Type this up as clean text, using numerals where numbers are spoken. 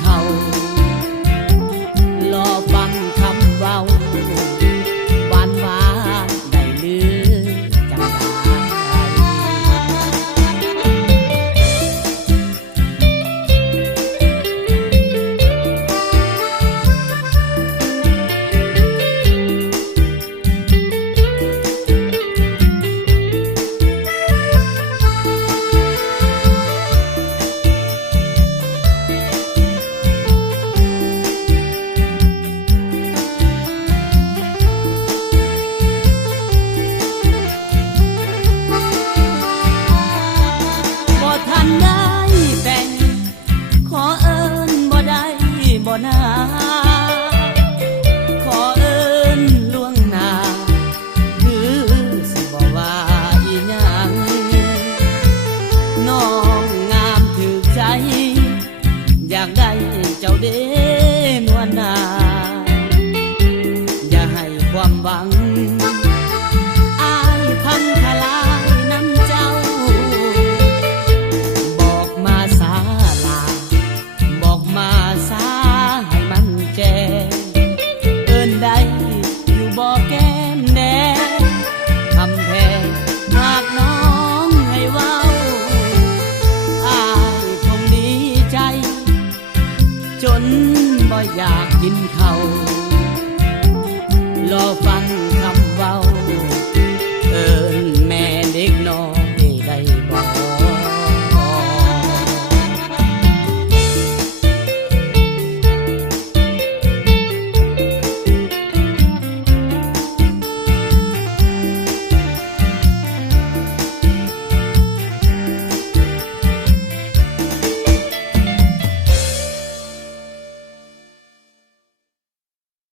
เขารอฟังคำเว้าหวานหวานได้ลือจังบ่นาขอเอิ้นล่วงหน้าคือสิบ่ว่าอีหยังน้องงามถึกใจอยากได้เจ้าเด้นวลนาอย่าให้ความหวังอายพังทลายน้ำเจ้าบอกมาสาลาบอกมาสาเอิ้นได้อยู่บ่แก้มแดงคำแพงหากน้องให้เว้าอายคงดีใจจนบ่อยากกินข้าวรอฟัง